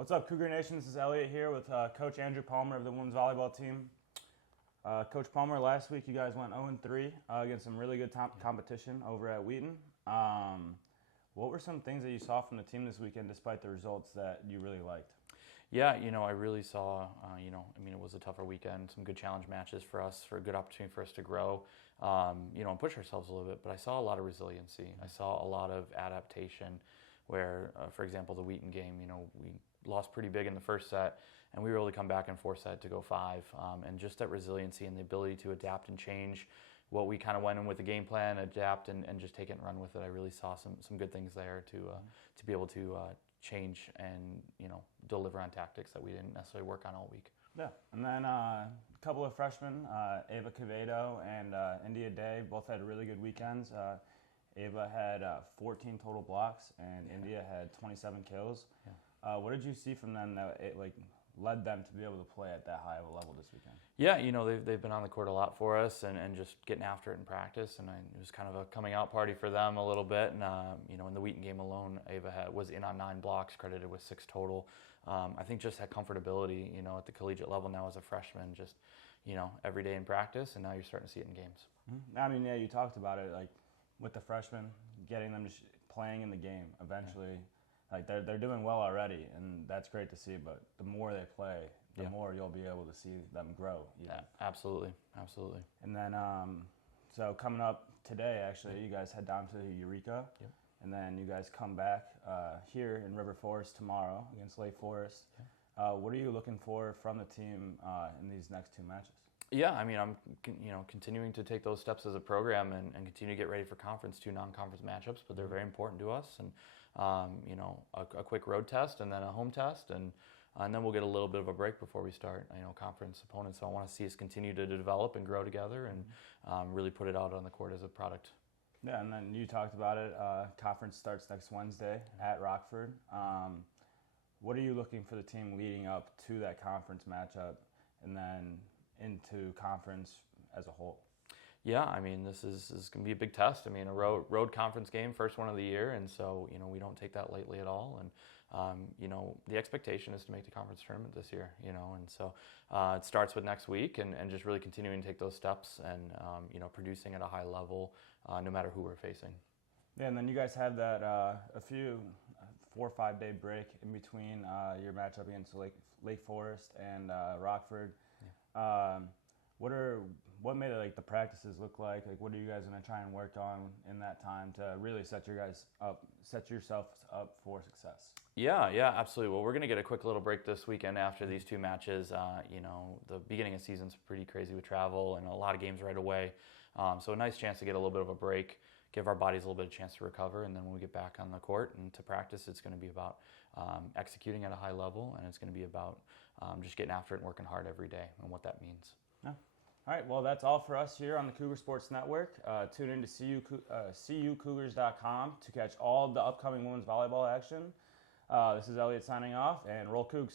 What's up, Cougar Nation? This is Elliot here with Coach Andrew Palmer of the women's volleyball team. Coach Palmer, last week you guys went 0-3 against some really good competition over at Wheaton. What were some things that you saw from the team this weekend despite the results that you really liked? Yeah, I really saw, it was a tougher weekend, some good challenge matches for us, for a good opportunity for us to grow, and push ourselves a little bit. But I saw a lot of resiliency. I saw a lot of adaptation where, for example, the Wheaton game, we lost pretty big in the first set, and we were able to come back in fourth set to go 5. And just that resiliency and the ability to adapt and change what we kind of went in with the game plan, adapt and just take it and run with it. I really saw some good things there to be able to change and deliver on tactics that we didn't necessarily work on all week. Yeah, and then a couple of freshmen, Ava Quevedo and India Day, both had really good weekends. Ava had 14 total blocks, and India had 27 kills. Yeah. What did you see from them that led them to be able to play at that high of a level this weekend? Yeah, they've been on the court a lot for us and just getting after it in practice. And it was kind of a coming out party for them a little bit. And, in the Wheaton game alone, Ava was in on 9 blocks, credited with 6 total. I think just that comfortability, at the collegiate level now as a freshman, just, every day in practice. And now you're starting to see it in games. Mm-hmm. I mean, yeah, you talked about it, with the freshmen, getting them playing in the game eventually. Yeah. They're doing well already, and that's great to see. But the more they play, the more you'll be able to see them grow. Yeah, absolutely. And then, so coming up today, actually, you guys head down to Eureka, and then you guys come back here in River Forest tomorrow against Lake Forest. What are you looking for from the team in these next 2 matches? Yeah, I mean, I'm continuing to take those steps as a program and continue to get ready for conference, 2 non-conference matchups, but they're very important to us. And a quick road test and then a home test, and then we'll get a little bit of a break before we start conference opponents. So I want to see us continue to develop and grow together and really put it out on the court as a product. Yeah, and then you talked about it. Conference starts next Wednesday at Rockford. What are you looking for the team leading up to that conference matchup and then into conference as a whole? Yeah, I mean, this is going to be a big test. I mean, a road conference game, first one of the year, and so, we don't take that lightly at all. And, the expectation is to make the conference tournament this year, and so it starts with next week and just really continuing to take those steps and, producing at a high level no matter who we're facing. Yeah, and then you guys have that a few 4 or 5 day break in between your matchup against Lake Forest and Rockford. Yeah. What made it the practices look like? What are you guys going to try and work on in that time to really set yourself up for success? Yeah, absolutely. Well, we're going to get a quick little break this weekend after these 2 matches. The beginning of the season's pretty crazy with travel and a lot of games right away. So a nice chance to get a little bit of a break, give our bodies a little bit of chance to recover, and then when we get back on the court and to practice, it's going to be about executing at a high level, and it's going to be about just getting after it and working hard every day and what that means. Yeah. All right, well, that's all for us here on the Cougar Sports Network. Tune in to CUCougars.com to catch all the upcoming women's volleyball action. This is Elliot signing off, and roll Cougs.